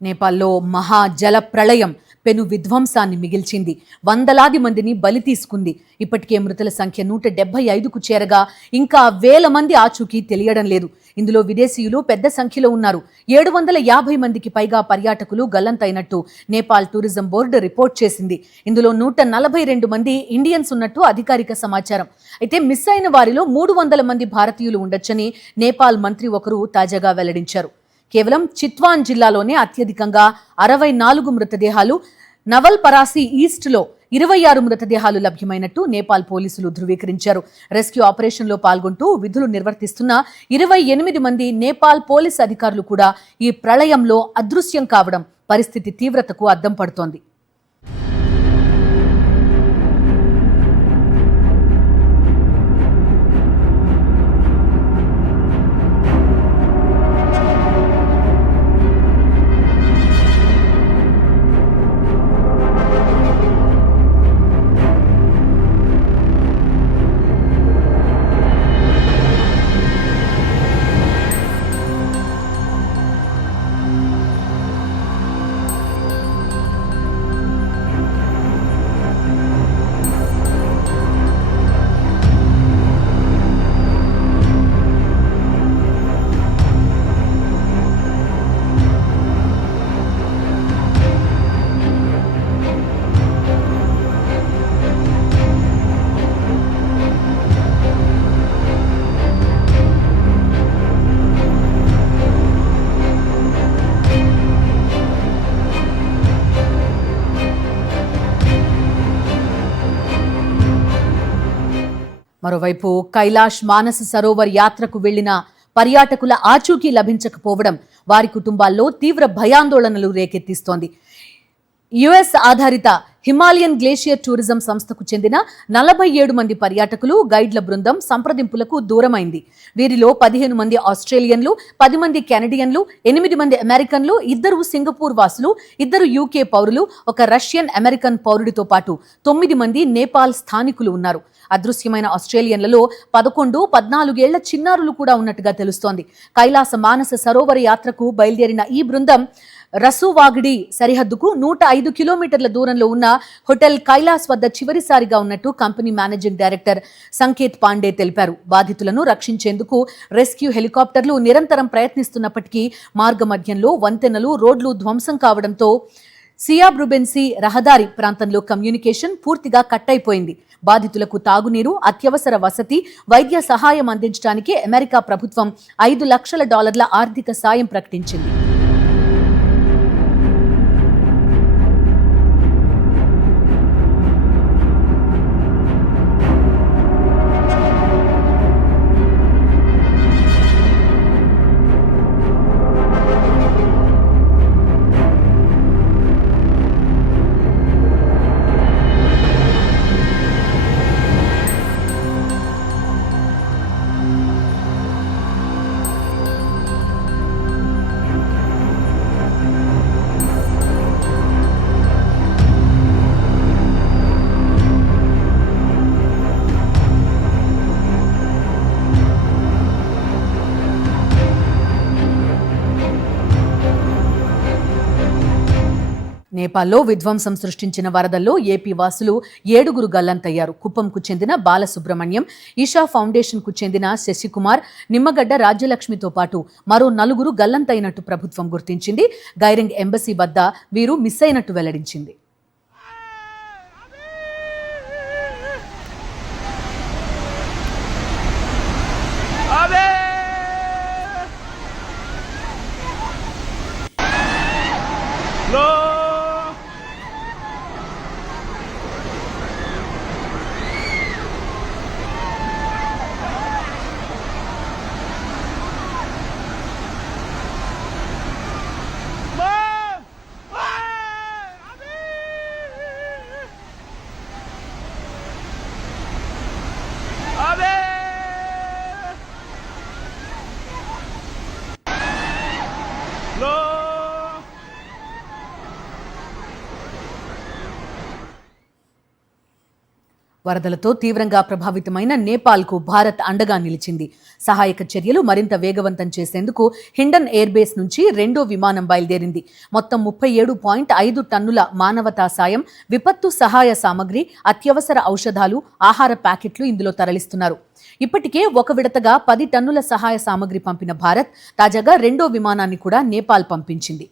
నేపాల్లో మహా జల ప్రళయం పెను విధ్వంసాన్ని మిగిల్చింది. వందలాది మందిని బలి తీసుకుంది. ఇప్పటికే మృతుల సంఖ్య 175కు చేరగా ఇంకా వేల మంది ఆచూకీ తెలియడం లేదు. ఇందులో విదేశీయులు పెద్ద సంఖ్యలో ఉన్నారు. 750 మందికి పైగా పర్యాటకులు గల్లంతైనట్టు నేపాల్ టూరిజం బోర్డు రిపోర్ట్ చేసింది. ఇందులో 142 మంది ఇండియన్స్ ఉన్నట్టు అధికారిక సమాచారం. అయితే మిస్ అయిన వారిలో 300 మంది భారతీయులు ఉండొచ్చని నేపాల్ మంత్రి ఒకరు తాజాగా వెల్లడించారు. కేవలం చిత్వాన్ జిల్లాలోనే అత్యధికంగా 64 మృతదేహాలు, నవల్ పరాసి ఈస్ట్లో 26 మృతదేహాలు లభ్యమైనట్టు నేపాల్ పోలీసులు ధృవీకరించారు. రెస్క్యూ ఆపరేషన్లో పాల్గొంటూ విధులు నిర్వర్తిస్తున్న 28 మంది నేపాల్ పోలీస్ అధికారులు కూడా ఈ ప్రళయంలో అదృశ్యం కావడం పరిస్థితి తీవ్రతకు అద్దం పడుతోంది. మరోవైపు కైలాష్ మానస సరోవర్ యాత్రకు వెళ్లిన పర్యాటకుల ఆచూకీ లభించకపోవడం వారి కుటుంబాల్లో తీవ్ర భయాందోళనలు రేకెత్తిస్తోంది. యుఎస్ ఆధారిత హిమాలయన్ గ్లేషియర్ టూరిజం సంస్థకు చెందిన 47 మంది పర్యాటకులు గైడ్ల బృందం సంప్రదింపులకు దూరమైంది. వీరిలో 15 మంది ఆస్ట్రేలియన్లు, 10 మంది కెనడియన్లు, 8 మంది అమెరికన్లు, 2 సింగపూర్ వాసులు, 2 యూకే పౌరులు, ఒక రష్యన్ అమెరికన్ పౌరుడితో పాటు 9 మంది నేపాల్ స్థానికులు ఉన్నారు. అదృశ్యమైన ఆస్ట్రేలియన్లలో 11, 14 ఏళ్ల చిన్నారులు కూడా ఉన్నట్టుగా తెలుస్తోంది. కైలాస మానస సరోవర యాత్రకు బయలుదేరిన ఈ బృందం రసూవాగిడి సరిహద్దుకు 105 కిలోమీటర్ల దూరంలో ఉన్న హోటల్ కైలాస్ వద్ద చివరిసారిగా ఉన్నట్టు company managing director Sanket Pandey తెలిపారు. బాధితులను రక్షించేందుకు రెస్క్యూ హెలికాప్టర్లు నిరంతరం ప్రయత్నిస్తున్నప్పటికీ మార్గమధ్యంలో వంతెనలు, రోడ్లు ధ్వంసం కావడంతో సియాబ్రుబెన్సీ రహదారి ప్రాంతంలో కమ్యూనికేషన్ పూర్తిగా కట్ అయిపోయింది. బాధితులకు తాగునీరు, అత్యవసర వసతి, వైద్య సహాయం అందించడానికి అమెరికా ప్రభుత్వం $5 లక్షల ఆర్థిక సాయం ప్రకటించింది. నేపాల్లో విధ్వంసం సృష్టించిన వరదల్లో ఏపీ వాసులు 7 గల్లంతయ్యారు. కుప్పంకు చెందిన బాలసుబ్రహ్మణ్యం, ఈషా ఫౌండేషన్కు చెందిన శశికుమార్, నిమ్మగడ్డ రాజ్యలక్ష్మితో పాటు మరో 4 గల్లంతైనట్టు ప్రభుత్వం గుర్తించింది. గైరింగ్ ఎంబసీ వద్ద వీరు మిస్ అయినట్టు వెల్లడించింది. వరదలతో తీవ్రంగా ప్రభావితమైన నేపాల్కు భారత్ అండగా నిలిచింది. సహాయక చర్యలు మరింత వేగవంతం చేసేందుకు హిండన్ ఎయిర్ బేస్ నుంచి రెండో విమానం బయలుదేరింది. మొత్తం 37.5 టన్నుల మానవతా సాయం, విపత్తు సహాయ సామగ్రి, అత్యవసర ఔషధాలు, ఆహార ప్యాకెట్లు ఇందులో తరలిస్తున్నారు. ఇప్పటికే ఒక విడతగా 10 టన్నుల సహాయ సామగ్రి పంపిన భారత్ తాజాగా రెండో విమానాన్ని కూడా నేపాల్ పంపించింది.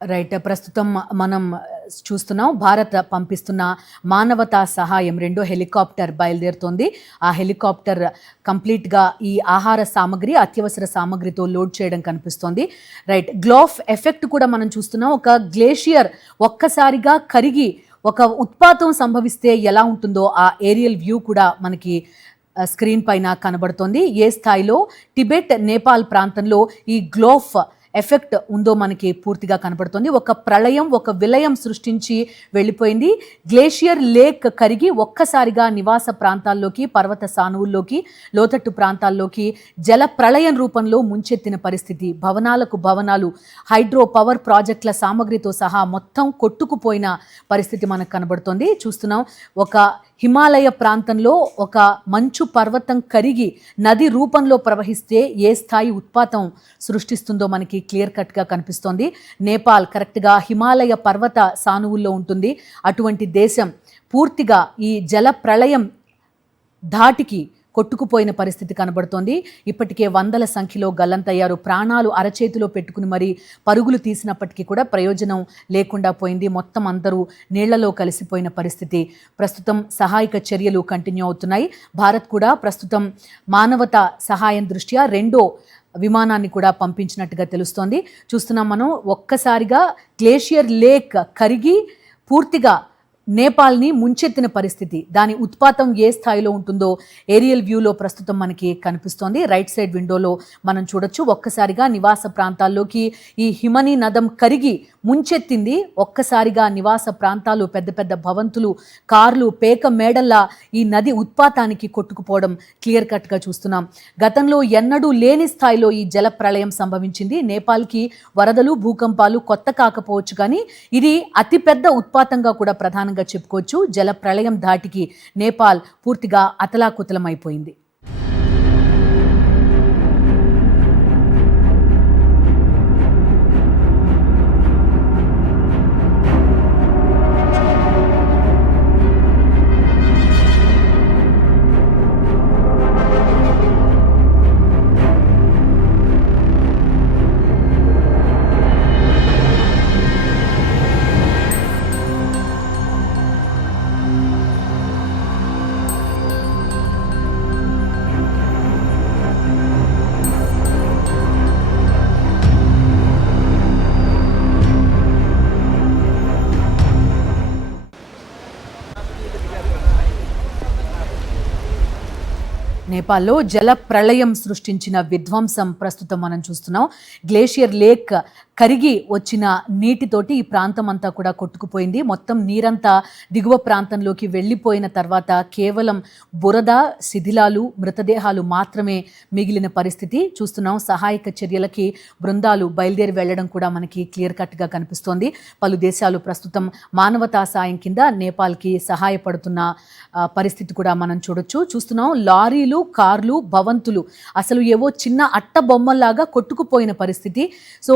రైట్, ప్రస్తుతం మనం చూస్తున్నాం భారత్ పంపిస్తున్న మానవతా సహాయం రెండో హెలికాప్టర్ బయలుదేరుతోంది. ఆ హెలికాప్టర్ కంప్లీట్గా ఈ ఆహార సామగ్రి, అత్యవసర సామగ్రితో లోడ్ చేయడం కనిపిస్తోంది. రైట్, గ్లోఫ్ ఎఫెక్ట్ కూడా మనం చూస్తున్నాం. ఒక గ్లేషియర్ ఒక్కసారిగా కరిగి ఒక ఉత్పాతం సంభవిస్తే ఎలా ఉంటుందో ఆ ఏరియల్ వ్యూ కూడా మనకి స్క్రీన్ పైన కనబడుతోంది. ఏ స్థాయిలో టిబెట్, నేపాల్ ప్రాంతంలో ఈ గ్లోఫ్ ఎఫెక్ట్ ఉందో మనకి పూర్తిగా కనబడుతుంది. ఒక ప్రళయం, ఒక విలయం సృష్టించి వెళ్ళిపోయింది. గ్లేషియర్ లేక్ కరిగి ఒక్కసారిగా నివాస ప్రాంతాల్లోకి, పర్వత సానువుల్లోకి, లోతట్టు ప్రాంతాల్లోకి జల ప్రళయం రూపంలో ముంచెత్తిన పరిస్థితి. భవనాలకు భవనాలు, హైడ్రో పవర్ ప్రాజెక్టుల సామగ్రితో సహా మొత్తం కొట్టుకుపోయిన పరిస్థితి మనకు కనబడుతోంది. చూస్తున్నాం, ఒక హిమాలయ ప్రాంతంలో ఒక మంచు పర్వతం కరిగి నది రూపంలో ప్రవహిస్తే ఏ స్థాయి ఉత్పాతం సృష్టిస్తుందో మనకి క్లియర్ కట్గా కనిపిస్తోంది. నేపాల్ కరెక్ట్గా హిమాలయ పర్వత సానువుల్లో ఉంటుంది. అటువంటి దేశం పూర్తిగా ఈ జల ప్రళయం ధాటికి కొట్టుకుపోయిన పరిస్థితి కనబడుతోంది. ఇప్పటికే వందల సంఖ్యలో గల్లంతయ్యారు. ప్రాణాలు అరచేతిలో పెట్టుకుని మరీ పరుగులు తీసినప్పటికీ కూడా ప్రయోజనం లేకుండా పోయింది. మొత్తం అందరూ నీళ్లలో కలిసిపోయిన పరిస్థితి. ప్రస్తుతం సహాయక చర్యలు కంటిన్యూ అవుతున్నాయి. భారత్ కూడా ప్రస్తుతం మానవతా సహాయం దృష్ట్యా రెండో విమానాన్ని కూడా పంపించినట్టుగా తెలుస్తోంది. చూస్తున్నాం మనం, ఒక్కసారిగా గ్లేషియర్ లేక్ కరిగి పూర్తిగా నేపాల్ని ముంచెత్తిన పరిస్థితి. దాని ఉత్పాతం ఏ స్థాయిలో ఉంటుందో ఏరియల్ వ్యూలో ప్రస్తుతం మనకి కనిపిస్తోంది. రైట్ సైడ్ విండోలో మనం చూడొచ్చు. ఒక్కసారిగా నివాస ప్రాంతాల్లోకి ఈ హిమనీ నదం కరిగి ముంచెత్తింది. ఒక్కసారిగా నివాస ప్రాంతాలు, పెద్ద పెద్ద భవంతులు, కార్లు, పేక మేడల్లా ఈ నది ఉత్పాతానికి కొట్టుకుపోవడం క్లియర్ కట్గా చూస్తున్నాం. గతంలో ఎన్నడూ లేని స్థాయిలో ఈ జల ప్రళయం సంభవించింది. నేపాల్కి వరదలు, భూకంపాలు కొత్త కాకపోవచ్చు, కానీ ఇది అతిపెద్ద ఉత్పాతంగా కూడా ప్రధానంగా చెప్పుకోవచ్చు. జల ప్రళయం ధాటికి నేపాల్ పూర్తిగా అతలాకుతలమైపోయింది. నేపాల్లో జల ప్రళయం సృష్టించిన విధ్వంసం ప్రస్తుతం మనం చూస్తున్నాం. గ్లేషియర్ లేక్ కరిగి వచ్చిన నీటితోటి ఈ ప్రాంతం అంతా కూడా కొట్టుకుపోయింది. మొత్తం నీరంతా దిగువ ప్రాంతంలోకి వెళ్ళిపోయిన తర్వాత కేవలం బురద, శిథిలాలు, మృతదేహాలు మాత్రమే మిగిలిన పరిస్థితి చూస్తున్నాం. సహాయక చర్యలకి బృందాలు బయలుదేరి వెళ్లడం కూడా మనకి క్లియర్ కట్గా కనిపిస్తోంది. పలు దేశాలు ప్రస్తుతం మానవతా సాయం కింద నేపాల్కి సహాయపడుతున్న పరిస్థితి కూడా మనం చూస్తున్నాం. లారీలు, కార్లు, భవంతులు అసలు ఏవో చిన్న అట్ట బొమ్మల్లాగా కొట్టుకుపోయిన పరిస్థితి. సో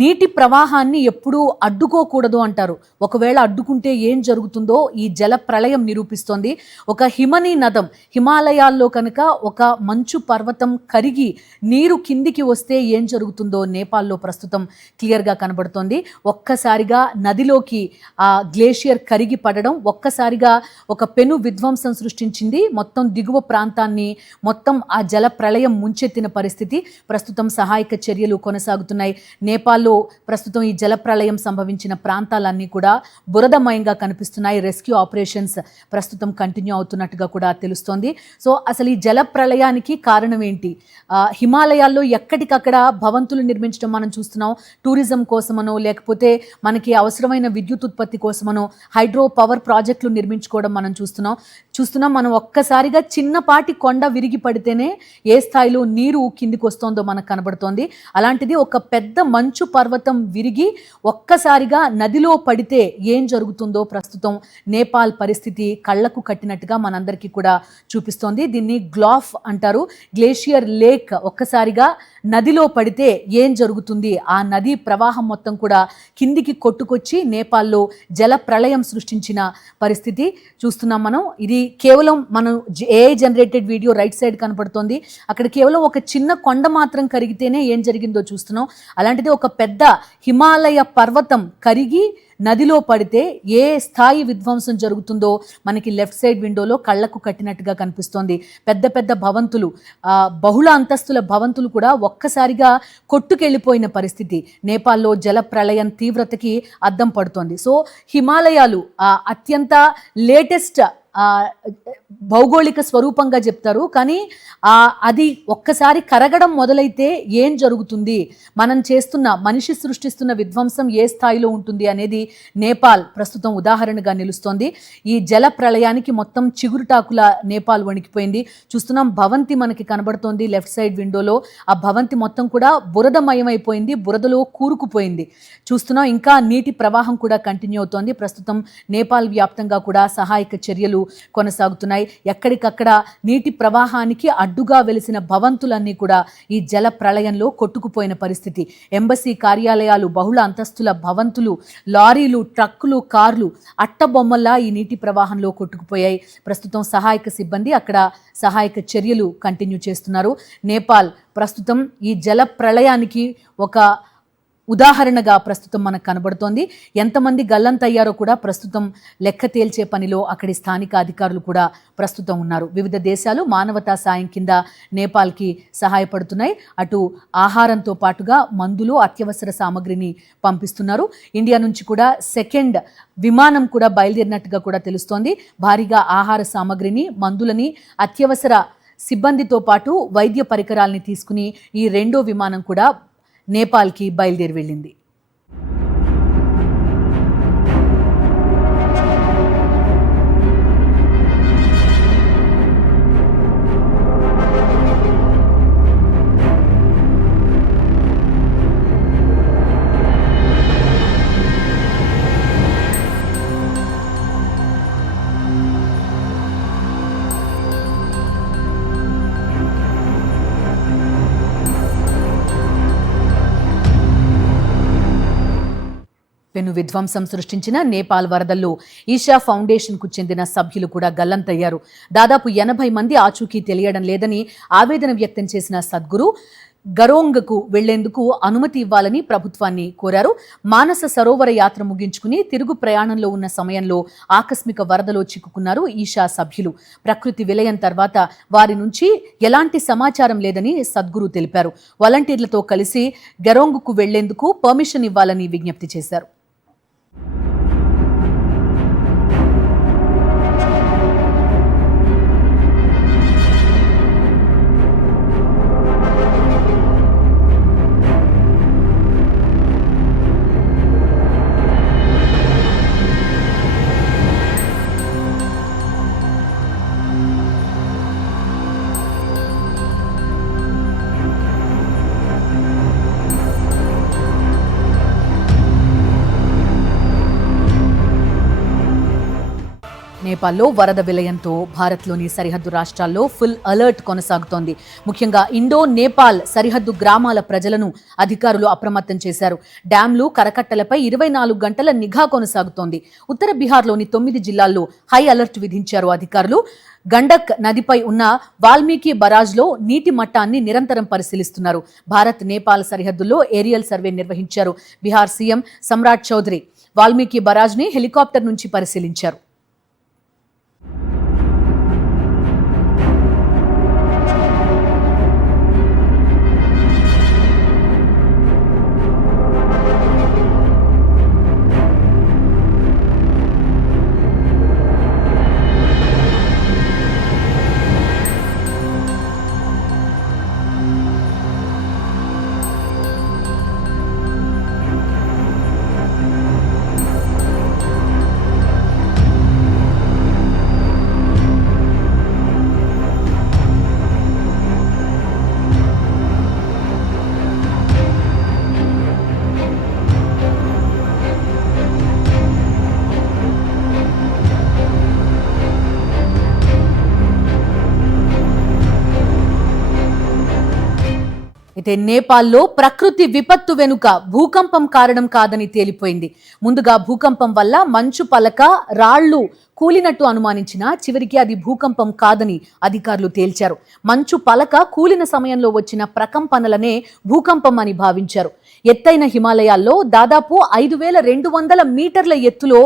నీటి ప్రవాహాన్ని ఎప్పుడూ అడ్డుకోకూడదు అంటారు. ఒకవేళ అడ్డుకుంటే ఏం జరుగుతుందో ఈ జల ప్రళయం నిరూపిస్తోంది. ఒక హిమనీ నదం, హిమాలయాల్లో కనుక ఒక మంచు పర్వతం కరిగి నీరు కిందికి వస్తే ఏం జరుగుతుందో నేపాల్లో ప్రస్తుతం క్లియర్గా కనబడుతోంది. ఒక్కసారిగా నదిలోకి ఆ గ్లేషియర్ కరిగి పడడం ఒక్కసారిగా ఒక పెను విధ్వంసం సృష్టించింది. మొత్తం దిగువ ప్రాంతాన్ని మొత్తం ఆ జల ప్రళయం ముంచెత్తిన పరిస్థితి. ప్రస్తుతం సహాయక చర్యలు కొనసాగుతున్నాయి. నేపాల్లో ప్రస్తుతం ఈ జల ప్రళయం సంభవించిన ప్రాంతాలన్నీ కూడా బురదమయంగా కనిపిస్తున్నాయి. రెస్క్యూ ఆపరేషన్స్ ప్రస్తుతం కంటిన్యూ అవుతున్నట్టుగా కూడా తెలుస్తోంది. సో అసలు ఈ జల ప్రళయానికి కారణం ఏంటి? హిమాలయాల్లో ఎక్కడికక్కడ భవంతులు నిర్మించడం మనం చూస్తున్నాం. టూరిజం కోసమనో లేకపోతే మనకి అవసరమైన విద్యుత్ ఉత్పత్తి కోసమనో హైడ్రో పవర్ ప్రాజెక్టులు నిర్మించుకోవడం మనం చూస్తున్నాం. మనం ఒక్కసారిగా చిన్నపాటి కొండ విరిగి పడితేనే ఏ స్థాయిలో నీరు కిందికి వస్తోందో మనకు కనబడుతోంది. అలాంటిది ఒక పెద్ద మంచు పర్వతం విరిగి ఒక్కసారిగా నదిలో పడితే ఏం జరుగుతుందో ప్రస్తుతం నేపాల్ పరిస్థితి కళ్లకు కట్టినట్టుగా మనందరికీ కూడా చూపిస్తోంది. దీన్ని గ్లాఫ్ అంటారు. గ్లేషియర్ లేక్ ఒక్కసారిగా నదిలో పడితే ఏం జరుగుతుంది? ఆ నదీ ప్రవాహం మొత్తం కూడా కిందికి కొట్టుకొచ్చి నేపాల్లో జల ప్రళయం సృష్టించిన పరిస్థితి చూస్తున్నాం మనం. ఇది కేవలం మనం AI generated video right side కనపడుతోంది. అక్కడ కేవలం ఒక చిన్న కొండ మాత్రం కరిగితేనే ఏం జరిగిందో చూస్తున్నాం. అలాంటిది ఒక పెద్ద హిమాలయ పర్వతం కరిగి నదిలో పడితే ఏ స్థాయి విధ్వంసం జరుగుతుందో మనకి లెఫ్ట్ సైడ్ విండోలో కళ్లకు కట్టినట్టుగా కనిపిస్తోంది. పెద్ద పెద్ద భవంతులు, బహుళ అంతస్తుల భవంతులు కూడా ఒక్కసారిగా కొట్టుకెళ్ళిపోయిన పరిస్థితి నేపాల్లో జల ప్రళయం తీవ్రతకి అద్దం పడుతోంది. సో హిమాలయాలు అత్యంత లేటెస్ట్ భౌగోళిక స్వరూపంగా చెప్తారు. కానీ అది ఒక్కసారి కరగడం మొదలైతే ఏం జరుగుతుంది, మనం చేస్తున్న మనిషి సృష్టిస్తున్న విధ్వంసం ఏ స్థాయిలో ఉంటుంది అనేది నేపాల్ ప్రస్తుతం ఉదాహరణగా నిలుస్తోంది. ఈ జల ప్రళయానికి మొత్తం చిగురుటాకుల నేపాల్ వణికిపోయింది. చూస్తున్నాం భవంతి మనకి కనబడుతోంది లెఫ్ట్ సైడ్ విండోలో. ఆ భవంతి మొత్తం కూడా బురదమయమైపోయింది, బురదలో కూరుకుపోయింది. చూస్తున్నాం ఇంకా నీటి ప్రవాహం కూడా కంటిన్యూ అవుతోంది. ప్రస్తుతం నేపాల్ వ్యాప్తంగా కూడా సహాయక చర్యలు కొనసాగుతున్నాయి. ఎక్కడికక్కడ నీటి ప్రవాహానికి అడ్డుగా వెలిసిన భవంతులన్నీ కూడా ఈ జల ప్రళయంలో కొట్టుకుపోయిన పరిస్థితి. ఎంబసీ కార్యాలయాలు, బహుళ అంతస్తుల భవంతులు, లారీలు, ట్రక్కులు, కార్లు అట్టబొమ్మల్లా ఈ నీటి ప్రవాహంలో కొట్టుకుపోయాయి. ప్రస్తుతం సహాయక సిబ్బంది అక్కడ సహాయక చర్యలు కంటిన్యూ చేస్తున్నారు. నేపాల్ ప్రస్తుతం ఈ జల ప్రళయానికి ఒక ఉదాహరణగా ప్రస్తుతం మనకు కనబడుతోంది. ఎంతమంది గల్లంతయ్యారో కూడా ప్రస్తుతం లెక్క తేల్చే పనిలో అక్కడి స్థానిక అధికారులు కూడా ప్రస్తుతం ఉన్నారు. వివిధ దేశాలు మానవతా సాయం కింద నేపాల్కి సహాయపడుతున్నాయి. అటు ఆహారంతో పాటుగా మందులు, అత్యవసర సామగ్రిని పంపిస్తున్నారు. ఇండియా నుంచి కూడా సెకండ్ విమానం కూడా బయలుదేరినట్టుగా కూడా తెలుస్తోంది. భారీగా ఆహార సామగ్రిని, మందులని, అత్యవసర సిబ్బందితో పాటు వైద్య పరికరాల్ని తీసుకుని ఈ రెండో విమానం కూడా నేపాల్కి బయలుదేరి వెళ్ళింది. పెను విధ్వంసం సృష్టించిన నేపాల్ వరదల్లో ఈషా ఫౌండేషన్కు చెందిన సభ్యులు కూడా గల్లంతయ్యారు. దాదాపు 80 మంది ఆచూకీ తెలియడం లేదని ఆవేదన వ్యక్తం చేసిన సద్గురు గరోంగ్కు వెళ్లేందుకు అనుమతి ఇవ్వాలని ప్రభుత్వాన్ని కోరారు. మానస సరోవర యాత్ర ముగించుకుని తిరుగు ప్రయాణంలో ఉన్న సమయంలో ఆకస్మిక వరదలో చిక్కుకున్నారు ఈషా సభ్యులు. ప్రకృతి విలయం తర్వాత వారి నుంచి ఎలాంటి సమాచారం లేదని సద్గురు తెలిపారు. వాలంటీర్లతో కలిసి గరోంగ్కు వెళ్లేందుకు పర్మిషన్ ఇవ్వాలని విజ్ఞప్తి చేశారు. నేపాల్లో వరద విలయంతో భారత్లోని సరిహద్దు రాష్ట్రాల్లో ఫుల్ అలర్ట్ కొనసాగుతోంది. ముఖ్యంగా ఇండో నేపాల్ సరిహద్దు గ్రామాల ప్రజలను అధికారులు అప్రమత్తం చేశారు. డ్యాంలు, కరకట్టలపై 24 గంటల నిఘా కొనసాగుతోంది. ఉత్తర బీహార్లోని 9 జిల్లాల్లో హై అలర్ట్ విధించారు అధికారులు. గండక్ నదిపై ఉన్న వాల్మీకి బరాజ్లో నీటి మట్టాన్ని నిరంతరం పరిశీలిస్తున్నారు. భారత్ నేపాల్ సరిహద్దుల్లో ఏరియల్ సర్వే నిర్వహించారు. బీహార్ సీఎం సమ్రాట్ చౌదరి వాల్మీకి బరాజ్ని హెలికాప్టర్ నుంచి పరిశీలించారు. అయితే నేపాల్లో ప్రకృతి విపత్తు వెనుక భూకంపం కారణం కాదని తేలిపోయింది. ముందుగా భూకంపం వల్ల మంచు పలక, రాళ్లు కూలినట్టు అనుమానించినా చివరికి అది భూకంపం కాదని అధికారులు తేల్చారు. మంచు పలక కూలిన సమయంలో వచ్చిన ప్రకంపనలనే భూకంపం అని భావించారు. ఎత్తైన హిమాలయాల్లో దాదాపు 5200 మీటర్ల ఎత్తులో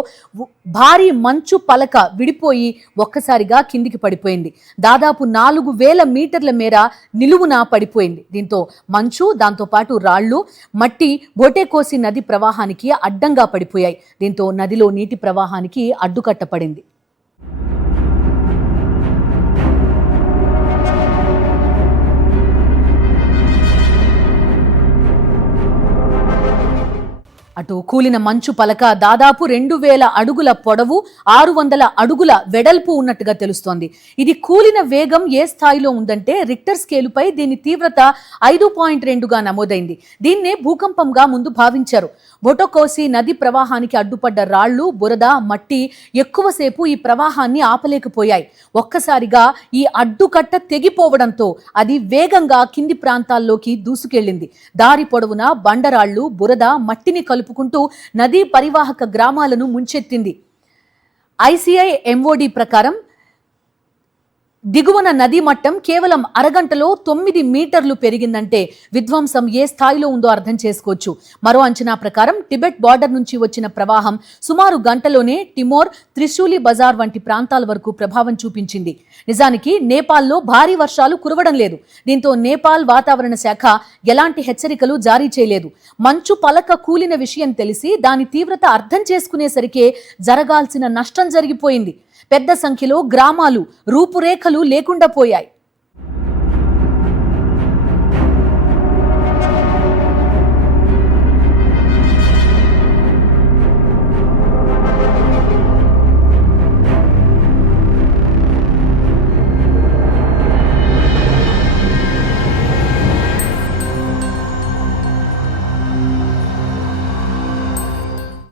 భారీ మంచు పలక విడిపోయి ఒక్కసారిగా కిందికి పడిపోయింది. దాదాపు 4000 మీటర్ల మేర నిలువున పడిపోయింది. దీంతో మంచు, దాంతోపాటు రాళ్లు, మట్టి బోటేకోసి నది ప్రవాహానికి అడ్డంగా పడిపోయాయి. దీంతో నదిలో నీటి ప్రవాహానికి అడ్డుకట్టపడింది. అటు కూలిన మంచు పలక దాదాపు 2000 అడుగుల పొడవు, 600 అడుగుల వెడల్పు ఉన్నట్టుగా తెలుస్తోంది. ఇది కూలిన వేగం ఏ స్థాయిలో ఉందంటే రిక్టర్ స్కేలుపై దీని తీవ్రత 5.2గా నమోదైంది. దీన్నే భూకంపంగా ముందు భావించారు. బోటోకోసి నది ప్రవాహానికి అడ్డుపడ్డ రాళ్లు, బురద, మట్టి ఎక్కువసేపు ఈ ప్రవాహాన్ని ఆపలేకపోయాయి. ఒక్కసారిగా ఈ అడ్డుకట్ట తెగిపోవడంతో అది వేగంగా కింది ప్రాంతాల్లోకి దూసుకెళ్లింది. దారి పొడవునా బండరాళ్లు, బురద, మట్టిని కలుపుకుంటూ నదీ పరివాహక గ్రామాలను ముంచెత్తింది. ఐసీఐ ఎంఓడి ప్రకారం దిగువన నదీ మట్టం కేవలం అరగంటలో 9 మీటర్లు పెరిగిందంటే విధ్వంసం ఏ స్థాయిలో ఉందో అర్థం చేసుకోవచ్చు. మరో అంచనా ప్రకారం టిబెట్ బార్డర్ నుంచి వచ్చిన ప్రవాహం సుమారు గంటలోనే టిమోర్, త్రిశూలి బజార్ వంటి ప్రాంతాల వరకు ప్రభావం చూపించింది. నిజానికి నేపాల్లో భారీ వర్షాలు కురవడం లేదు. దీంతో నేపాల్ వాతావరణ శాఖ ఎలాంటి హెచ్చరికలు జారీ చేయలేదు. మంచు పలక కూలిన విషయం తెలిసి దాని తీవ్రత అర్థం చేసుకునేసరికే జరగాల్సిన నష్టం జరిగిపోయింది. పెద్ద సంఖ్యలో గ్రామాలు రూపురేఖలు లేకుండా పోయాయి.